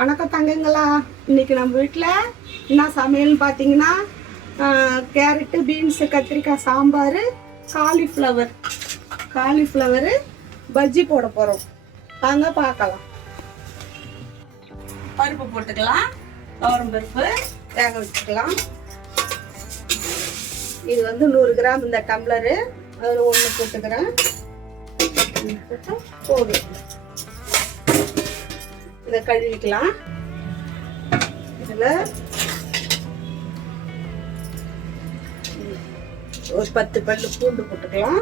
வணக்கம் தங்கங்களா. இன்றைக்கி நம்ம வீட்டில் என்ன சமையல்னு பார்த்தீங்கன்னா கேரட்டு, பீன்ஸு, கத்திரிக்காய் சாம்பார், காலிஃப்ளவரு பஜ்ஜி போட போகிறோம். வாங்க பார்க்கலாம். பருப்பு போட்டுக்கலாம். துவரம் பருப்பு வேக வச்சுக்கலாம். இது 100 கிராம் இந்த டம்ளரு. அதில் 1 போட்டுக்கிறேன். போடு. இதை கழுவிக்கலாம். இதில் ஒரு 10 பல்லு பூண்டு போட்டுக்கலாம்.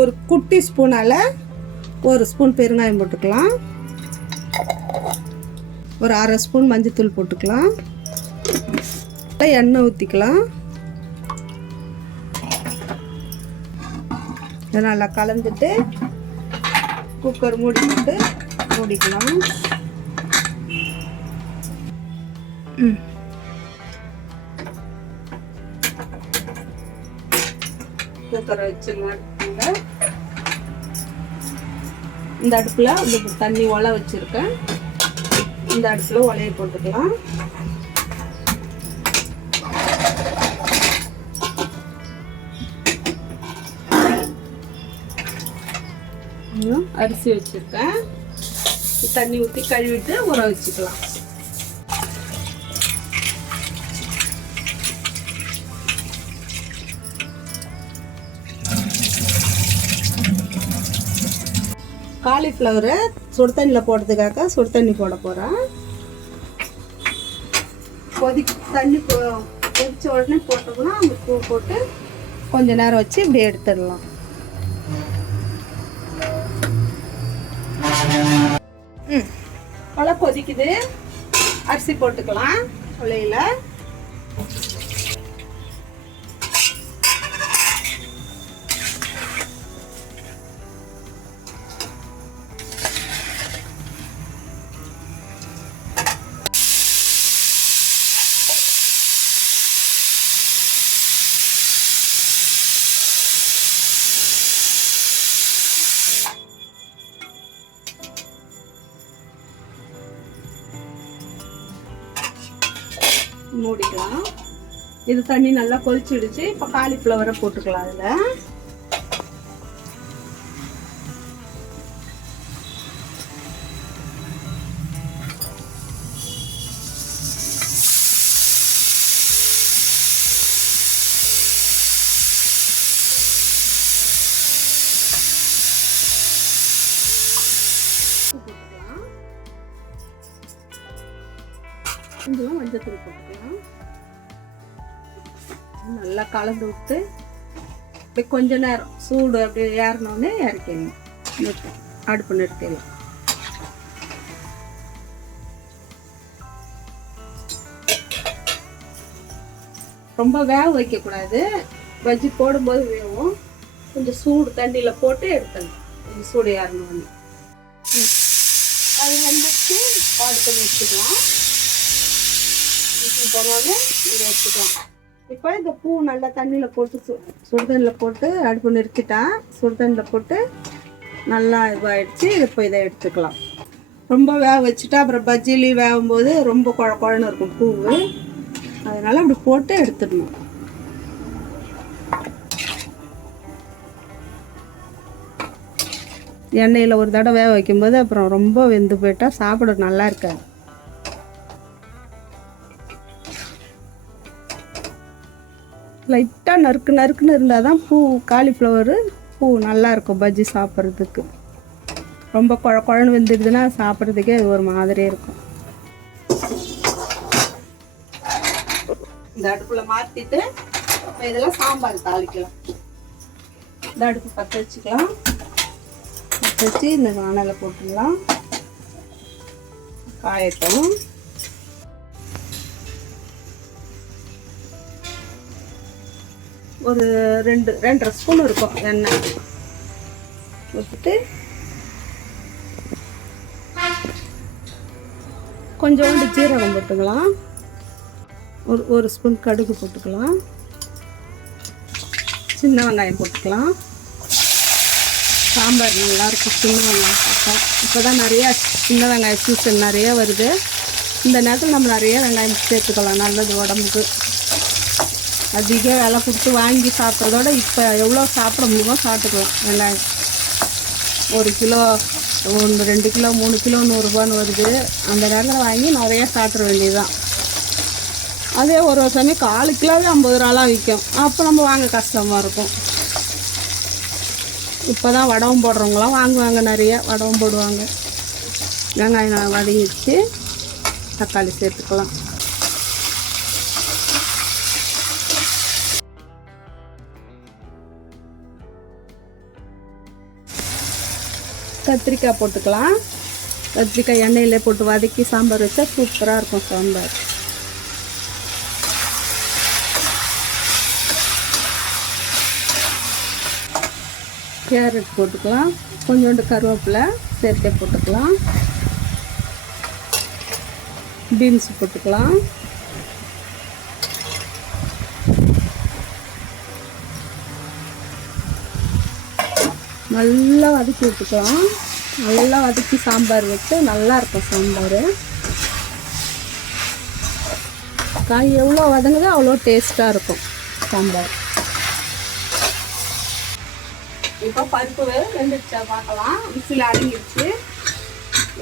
ஒரு குட்டி ஸ்பூனால் 1 ஸ்பூன் பெருங்காயம் போட்டுக்கலாம். ஒரு 1/2 ஸ்பூன் மஞ்சத்தூள் போட்டுக்கலாம். எண்ணெய் ஊற்றிக்கலாம். இதை நல்லா கலந்துட்டு குக்கர் மூடிட்டு மூடிக்கலாம். குக்கரை வச்சுக்கலாம். இந்த அடுப்பில் தண்ணி ஒலை வச்சுருக்கேன். இந்த அடுப்பில் ஒலையை போட்டுக்கலாம். அரிசி வச்சுருக்கேன். தண்ணி ஊற்றி கழுவிட்டு ஊற வச்சுக்கலாம். காலிஃப்ளவரை சுடு தண்ணியில் போடுறதுக்காக சுடு தண்ணி போட போகிறேன். தண்ணி கொதிச்ச உடனே போட்டோம்னா அந்த பூ போட்டு கொஞ்ச நேரம் வச்சு இப்படி எடுத்துடலாம். நல்லா கொதிக்குது. அரிசி போட்டுக்கலாம். உலையில மூடிக்கலாம். இது தண்ணி நல்லா கொதிச்சிடுச்சு. இப்போ காலிஃப்ளவரை போட்டுக்கலாம். அதில் கொஞ்சம் மஞ்சத்தூள் போட்டுக்கலாம். நல்லா கலந்து விட்டு இப்படி கொஞ்ச நேரம் சூடு அப்படி ஏறினோடனே இறக்கிடணும். அடுப்பு நிறுத்திடலாம். ரொம்ப வேக வைக்கக்கூடாது. பஜ்ஜி போடும்போது வேகும். கொஞ்சம் சூடு தண்ணியில் போட்டு எடுத்துடணும். கொஞ்சம் சூடு ஏறணும்னு அது வந்துச்சு. அடுப்பு நிறுத்திக்கலாம். போனோடனே இதை எடுத்துக்கலாம். இப்போ இந்த பூ நல்லா தண்ணியில் போட்டு சுடுதண்ணியில் போட்டு அடுப்பு நிறுத்திட்டேன். சுடுதண்ணியில் போட்டு நல்லா இதுவாகிடுச்சு. இப்போ இதை எடுத்துக்கலாம். ரொம்ப வேக வச்சுட்டா அப்புறம் பஜ்ஜிலி வேகும்போது ரொம்ப குழன்னு இருக்கும் பூ. அதனால் அப்படி போட்டு எடுத்துடணும். எண்ணெயில் ஒரு தடவை வேக வைக்கும்போது அப்புறம் ரொம்ப வெந்து போயிட்டால் சாப்பிட நல்லா இருக்காது. லைட்டாக நறுக்குன்னு இருந்தால் தான் காலிஃப்ளவரு பூ நல்லாயிருக்கும் பஜ்ஜி சாப்பிட்றதுக்கு. ரொம்ப குழன்னு வெந்துடுதுன்னா சாப்பிட்றதுக்கே ஒரு மாதிரியே இருக்கும். இந்த அடுப்பில் மாற்றிட்டு இப்போ இதெல்லாம் சாம்பார் தாளிக்கலாம். இந்த அடுப்பு பற்ற வச்சுக்கலாம். பற்ற வச்சு இந்த வானலை போட்டுடலாம். காயட்டும். ஒரு 2.5 ஸ்பூன் இருக்கும் எண்ணெய் ஊற்றிட்டு கொஞ்சோண்டு ஜீரகம் போட்டுக்கலாம். ஒரு ஸ்பூன் கடுகு போட்டுக்கலாம். சின்ன வெங்காயம் போட்டுக்கலாம். சாம்பார் நல்லாயிருக்கும் சின்ன வெங்காயம் சாப்பிட்டா. இப்போ தான் நிறையா சின்ன வெங்காய சீசன் நிறைய வருது. இந்த நேரத்தில் நம்ம நிறைய வெங்காயம் சேர்த்துக்கலாம், நல்லது உடம்புக்கு. அதிக விலை கொடுத்து வாங்கி சாப்பிட்றதோட இப்போ எவ்வளோ சாப்பிட முடியுமோ சாப்பிட்டுக்கலாம். வெங்காயம் 1 கிலோ 2 கிலோ 3 கிலோ 100 ரூபான்னு வருது. அந்த நேரத்தில் வாங்கி நிறையா சாப்பிட வேண்டியது தான். அதே ஒரு சமயம் 4 கிலோவே 50 ரூபாலாம் விற்கும். அப்போ நம்ம வாங்க கஷ்டமாக இருக்கும். இப்போ தான் வடகம் போடுறவங்களாம் வாங்குவாங்க, நிறைய வடகம் போடுவாங்க. வெங்காயம் வதங்கிடுச்சு, தக்காளி சேர்த்துக்கலாம். கத்திரிக்காய் போட்டுக்கலாம். கத்திரிக்காய் எண்ணெயிலே போட்டு வதக்கி சாம்பார் வச்சா சூப்பராக இருக்கும் சாம்பார். கேரட் போட்டுக்கலாம், கொஞ்சோண்டு கருவேப்பிலை சேர்த்தே போட்டுக்கலாம், பீன்ஸ் போட்டுக்கலாம், நல்லா வதக்கி விட்டுக்கலாம். நல்லா வதக்கி சாம்பார் வச்சு நல்லாயிருக்கும் சாம்பார். காய் எவ்வளோ வதங்குதோ அவ்வளோ டேஸ்ட்டாக இருக்கும் சாம்பார். இப்போ பருப்பு வெந்துடுச்சா பார்க்கலாம். மிக்சியில் அடங்கிடுச்சு,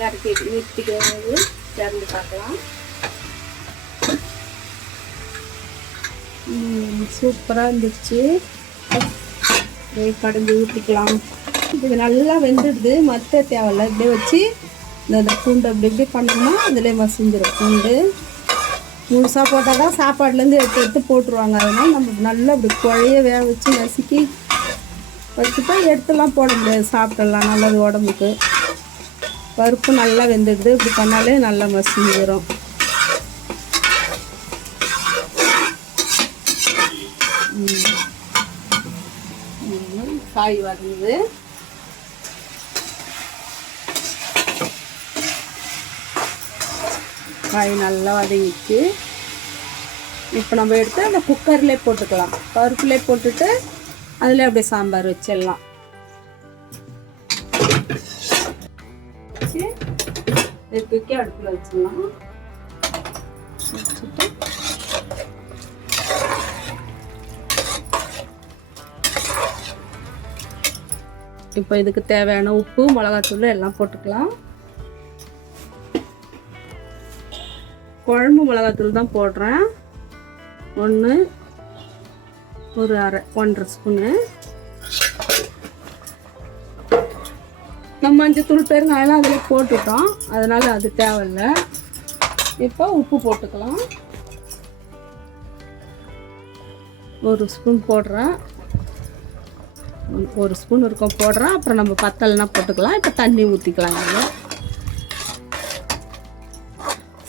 இறக்கி நிறுத்திக்கிறது திறந்து பார்க்கலாம். சூப்பராக இருந்துச்சு. கடைஞ்சி ஊற்றிக்கலாம். இது நல்லா வெந்துடுது, மற்ற தேவையில்ல. இப்படியே வச்சு இந்த பூண்டு அப்படி இப்படி பண்ணோம்னா அதிலே மசிஞ்சிடும். பூண்டு முழுசாக போட்டால் தான் சாப்பாடுலேருந்து எடுத்து போட்டுருவாங்க. அதனால் நம்ம நல்லா அப்படி குழைய வேக வச்சு நசுக்கி வச்சுட்டா எடுத்துலாம் போட முடியாது, சாப்பிடலாம், நல்லது உடம்புக்கு. பருப்பு நல்லா வெந்துடுது, இப்படி பண்ணாலே நல்லா மசிஞ்சிடும். காய் வதங்குது. காய் நல்லா வதங்கிச்சு. இப்போ நம்ம எடுத்து அந்த குக்கர்லேயே போட்டுக்கலாம். பருப்புலேயே போட்டுட்டு அதில் அப்படியே சாம்பார் வச்சிடலாம். தூக்கி அடுப்பில் வச்சிடலாம். வச்சுட்டு இப்போ இதுக்கு தேவையான உப்பு மிளகாத்தூள் எல்லாம் போட்டுக்கலாம். குழம்பு மிளகாத்தூள் தான் போடுறேன். 1.5 ஸ்பூனு. நம்ம மஞ்சத்தூள் பெருங்காயெல்லாம் அதில் போட்டுட்டோம், அதனால் அது தேவையில்லை. இப்போ உப்பு போட்டுக்கலாம். 1 ஸ்பூன் போடுறேன். 1 ஸ்பூன் இருக்கும் போடுறேன். அப்புறம் நம்ம பத்தலைனா போட்டுக்கலாம். இப்போ தண்ணி ஊற்றிக்கலாம்.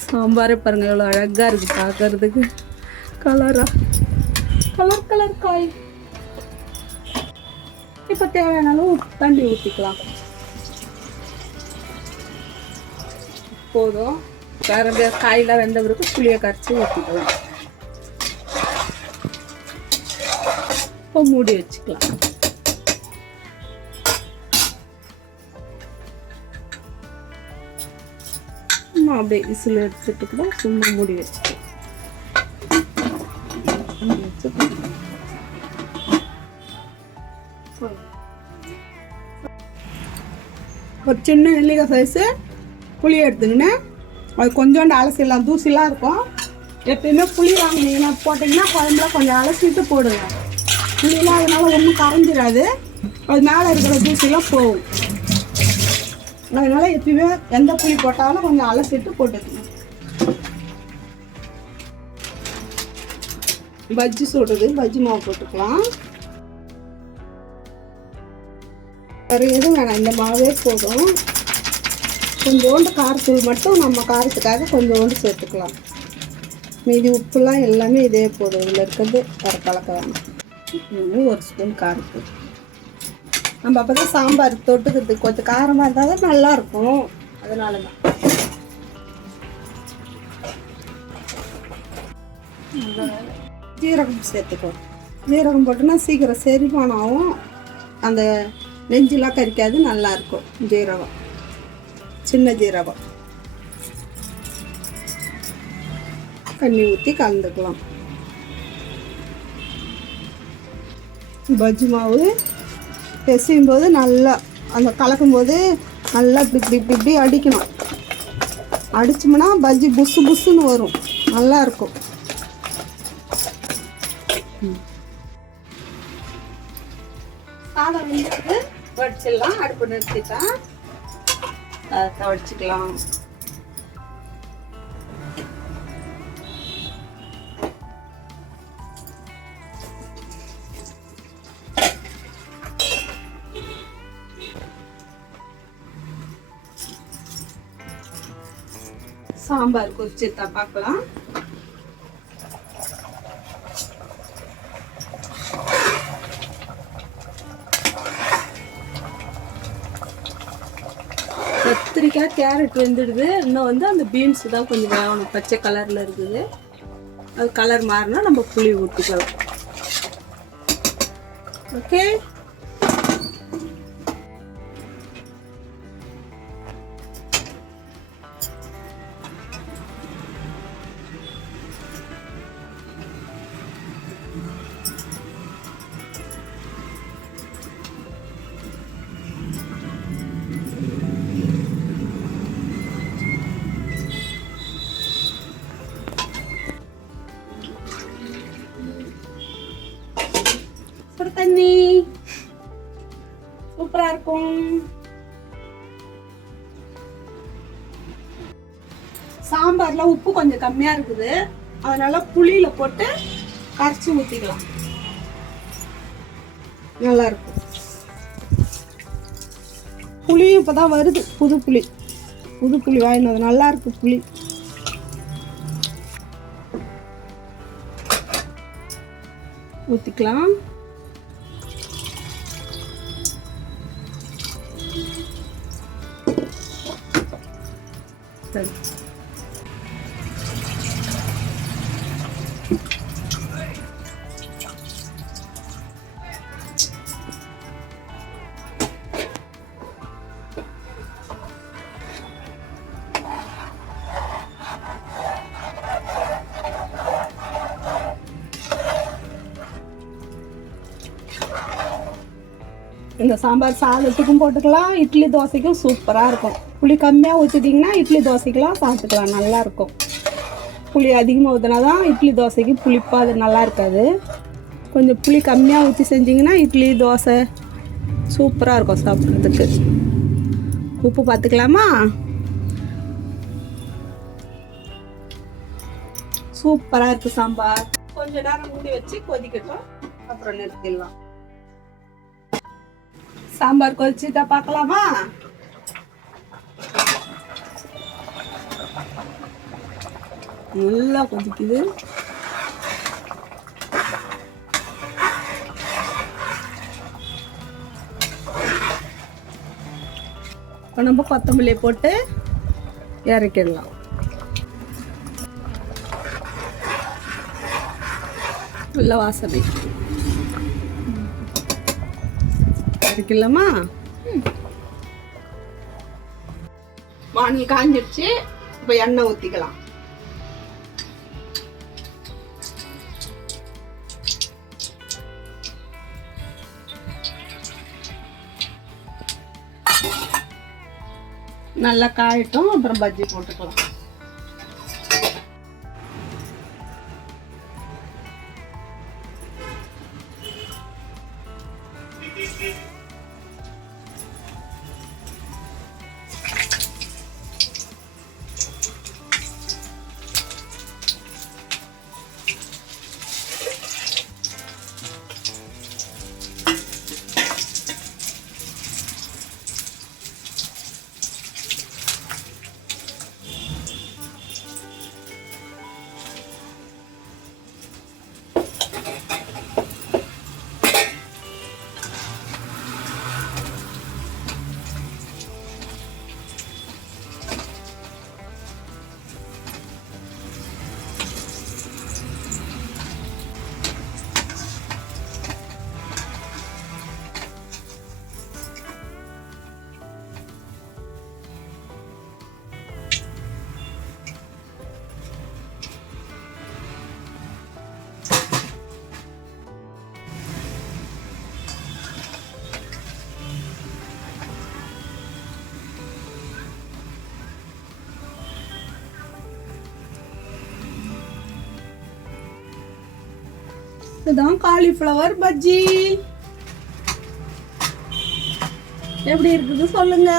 சாம்பாரே பாருங்கள் எவ்வளோ அழகாக இருக்குது பார்க்கறதுக்கு. கலர் காய். இப்போ தேவையானாலும் தண்ணி ஊற்றிக்கலாம். போதும். வேறு காயெல்லாம் வெந்த பிறகு புளியை கரைச்சி ஊற்றிக்கலாம். இப்போ மூடி வச்சுக்கலாம். அப்படியே விசில் எடுத்துட்டு கூட சும்மா மூடி வச்சுக்கலாம். ஒரு சின்ன நெல்லிக்காய் சைஸு புளி எடுத்துக்கின்னு அது கொஞ்சோண்டு அலசிடலாம். தூசிலாம் இருக்கும். எப்பயுமே புளி வாங்கினீங்கன்னா போட்டிங்கன்னா குழம்புல கொஞ்சம் அலசிட்டு போடுங்க. புளிலாம் அதனால ஒன்றும் கரைஞ்சிடாது, அது மேலே இருக்கிற தூசிலாம் போகும். அதனால எப்பயுமே எந்த புளி போட்டாலும் கொஞ்சம் அலசிட்டு போட்டுக்கணும். பஜ்ஜி சுடுறது, பஜ்ஜி மாவு போட்டுக்கலாம். வேறு எதுவும் வேணாம், இந்த மாவே போதும். கொஞ்சோண்டு காரத்தூள் மட்டும் நம்ம காரத்துக்காக கொஞ்சோண்டு சேர்த்துக்கலாம். மீதி உப்புலாம் எல்லாமே இதே போதும். இதில் இருக்கிறது வேறு கலக்க வேணாம். 1 ஸ்பூன் காரத்தூள். நம்ம அப்போ தான் சாம்பார் தொட்டுக்கிறதுக்கு கொஞ்சம் காரமாக இருந்தால் தான் நல்லாயிருக்கும். அதனால தான் ஜீரகம் சேர்த்துக்கோ. ஜீரகம் போட்டோன்னா சீக்கிரம் செரிமானம் ஆகும். அந்த நெஞ்செலாம் கறிக்காது, நல்லாயிருக்கும். ஜீரகம், சின்ன ஜீரகம் தண்ணி ஊற்றி கலந்துக்கலாம். பஜ்ஜி மாவு பிசையும் போது நல்லா அந்த கலக்கும்போது நல்லா இப்படி அடிக்கணும். அடிச்சோம்னா பஜ்ஜி புசு புசுன்னு வரும், நல்லாயிருக்கும். சாதம் வந்து வடிச்சிடலாம். அடுப்பு நிறுத்திட்டேன், அதை வடிச்சிக்கலாம். சாம்பார் கொதிச்சுட்டா பார்க்கலாம். கத்திரிக்காய், கேரட் வெந்துடுது. இன்னும் வந்து அந்த பீன்ஸ் தான் கொஞ்சம் வேகணும், பச்சை கலரில் இருக்குது. அது கலர் மாறினா நம்ம புளி ஊற்றிக்கலாம். ஓகே, தண்ணி சூப்பரா இருக்கும். சாம்பார்ல உப்பு கொஞ்சம் கம்மியா இருக்குது, அதனால புளியில போட்டு கரைச்சி ஊத்திக்கலாம். நல்லா இருக்கும். புளி இப்பதான் வருது, புது புளி வாங்கினது, நல்லா இருக்கு புளி. ஊத்திக்கலாம். சரி, இந்த சாம்பார் சாதத்துக்கும் போட்டுக்கலாம், இட்லி தோசைக்கும் சூப்பராக இருக்கும். புளி கம்மியாக ஊற்றிட்டிங்கன்னா இட்லி தோசைக்கெலாம் சாப்பிட்டுக்கலாம், நல்லாயிருக்கும். புளி அதிகமாக ஊற்றினா தான் இட்லி தோசைக்கு புளிப்பாக அது நல்லா இருக்காது. கொஞ்சம் புளி கம்மியாக ஊற்றி செஞ்சிங்கன்னா இட்லி தோசை சூப்பராக இருக்கும் சாப்பிட்றதுக்கு. உப்பு பார்த்துக்கலாமா? சூப்பராக இருக்குது சாம்பார். கொஞ்ச நேரம் மூடி வச்சு கொதிக்கட்டும், அப்புறம் நிறுத்திடலாம். சாம்பார் கொதிச்சுட்டா பார்க்கலாமா? நல்லா கொதிக்குது. இப்போ நம்ம கொத்தமல்லி போட்டு இறக்கிடலாம். நல்ல வாசனை இறக்கிடலாமா? வானல் காஞ்சிடுச்சு, இப்போ எண்ணெய் ஊற்றிக்கலாம். நல்லா காயட்டும், அப்புறம் பஜ்ஜி போட்டுக்கலாம். இதுதான் காலிஃப்ளவர் பஜ்ஜி. எப்படி இருக்குது சொல்லுங்க.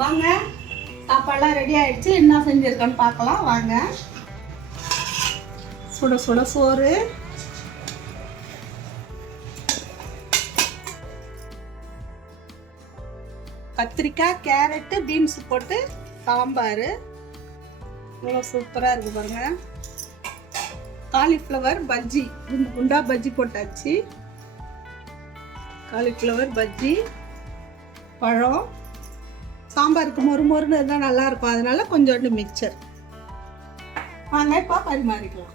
வாங்க, சாப்பாடுலாம் ரெடி ஆயிடுச்சு. என்ன செஞ்சிருக்கேன்னு பார்க்கலாம் வாங்க. சுட சுட சோறு, கத்திரிக்காய், கேரட்டு, பீன்ஸ் போட்டு சாம்பார். இவ்வளோ சூப்பராக இருக்குது பாருங்க. காலிஃப்ளவர் பஜ்ஜி, குண்டா பஜ்ஜி போட்டாச்சு. காலிஃப்ளவர் பஜ்ஜி, பழம், சாம்பாருக்கு மொறு மொறுன்னு இருந்தால் நல்லாயிருக்கும், அதனால கொஞ்சோண்டு மிக்சர். வாங்க இப்போ பரிமாறிக்கலாம்.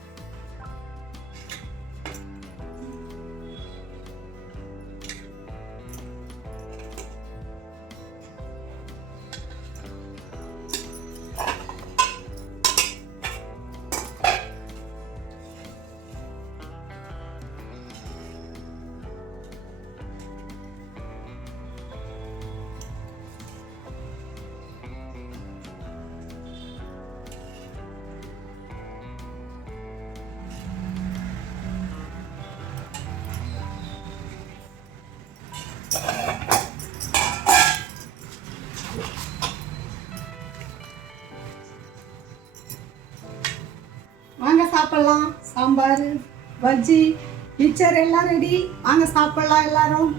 வாங்க சாப்பிடலாம். சாம்பார், பஜ்ஜி, மிக்சர் எல்லாம் ரெடி. வாங்க சாப்பிடலாம் எல்லாரும்.